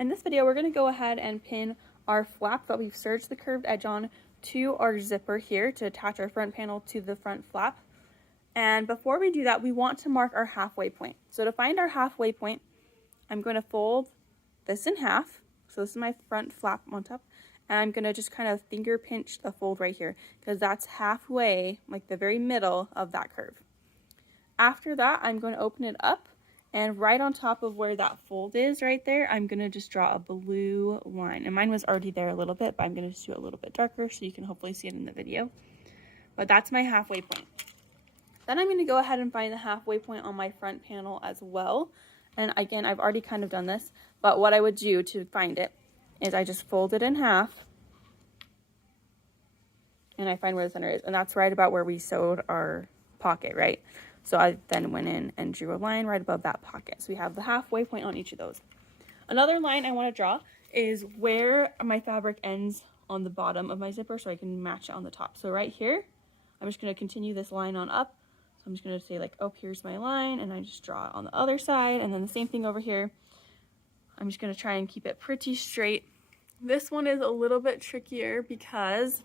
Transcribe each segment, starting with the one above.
In this video, we're going to go ahead and pin our flap that we've serged the curved edge on to our zipper here to attach our front panel to the front flap. And before we do that, we want to mark our halfway point. So to find our halfway point, I'm going to fold this in half. So this is my front flap on top. And I'm going to just kind of finger pinch the fold right here because that's halfway, like the very middle of that curve. After that, I'm going to open it up. And right on top of where that fold is right there, I'm going to just draw a blue line. And mine was already there a little bit, but I'm going to just do it a little bit darker so you can hopefully see it in the video. But that's my halfway point. Then I'm going to go ahead and find the halfway point on my front panel as well. And again, I've already kind of done this, but what I would do to find it is I just fold it in half and I find where the center is. And that's right about where we sewed our pocket, right? So I then went in and drew a line right above that pocket. So we have the halfway point on each of those. Another line I want to draw is where my fabric ends on the bottom of my zipper so I can match it on the top. So right here, I'm just going to continue this line on up. So I'm just going to say like, oh, here's my line, and I just draw it on the other side. And then the same thing over here. I'm just going to try and keep it pretty straight. This one is a little bit trickier because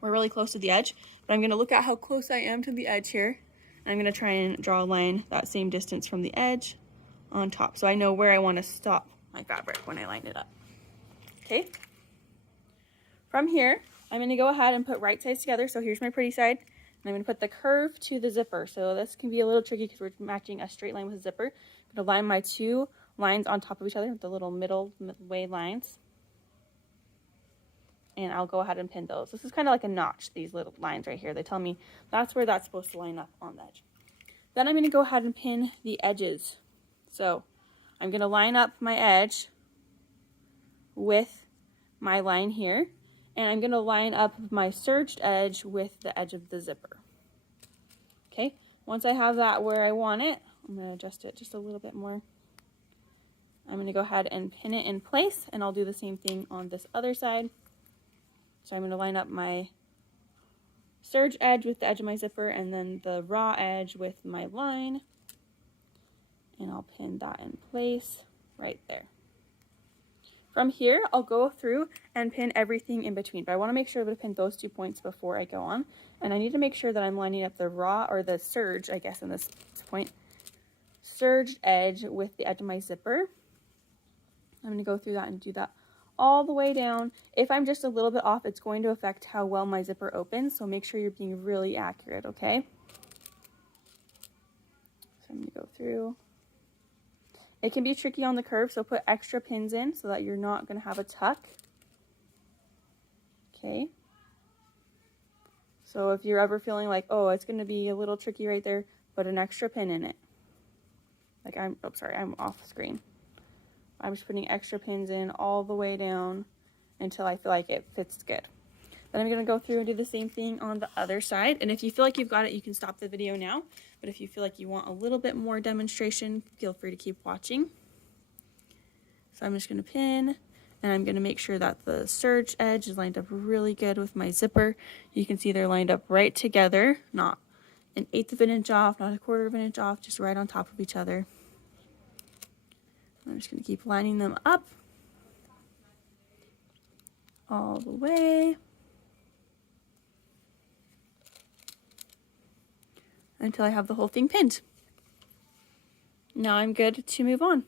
we're really close to the edge, but I'm going to look at how close I am to the edge here. I'm going to try and draw a line that same distance from the edge on top so I know where I want to stop my fabric when I line it up. Okay. From here, I'm going to go ahead and put right sides together. So here's my pretty side. And I'm going to put the curve to the zipper. So this can be a little tricky because we're matching a straight line with a zipper. I'm going to line my two lines on top of each other with the little midway lines. And I'll go ahead and pin those. This is kind of like a notch, these little lines right here. They tell me that's where that's supposed to line up on the edge. Then I'm going to go ahead and pin the edges. So I'm going to line up my edge with my line here. And I'm going to line up my serged edge with the edge of the zipper. Okay, once I have that where I want it, I'm going to adjust it just a little bit more. I'm going to go ahead and pin it in place, and I'll do the same thing on this other side. So I'm going to line up my serge edge with the edge of my zipper and then the raw edge with my line. And I'll pin that in place right there. From here, I'll go through and pin everything in between. But I want to make sure to pin those 2 points before I go on. And I need to make sure that I'm lining up the raw, or the serge, I guess in this point, serged edge with the edge of my zipper. I'm going to go through that and do that all the way down. If I'm just a little bit off, it's going to affect how well my zipper opens, so make sure you're being really accurate, okay? So I'm going to go through. It can be tricky on the curve, so put extra pins in so that you're not going to have a tuck. Okay. So if you're ever feeling like, oh, it's going to be a little tricky right there, put an extra pin in it. Like I'm off screen. I'm just putting extra pins in all the way down until I feel like it fits good. Then I'm going to go through and do the same thing on the other side. And if you feel like you've got it, you can stop the video now. But if you feel like you want a little bit more demonstration, feel free to keep watching. So I'm just going to pin, and I'm going to make sure that the serge edge is lined up really good with my zipper. You can see they're lined up right together, not an 1/8 of an inch off, not a 1/4 of an inch off, just right on top of each other. I'm just going to keep lining them up all the way until I have the whole thing pinned. Now I'm good to move on.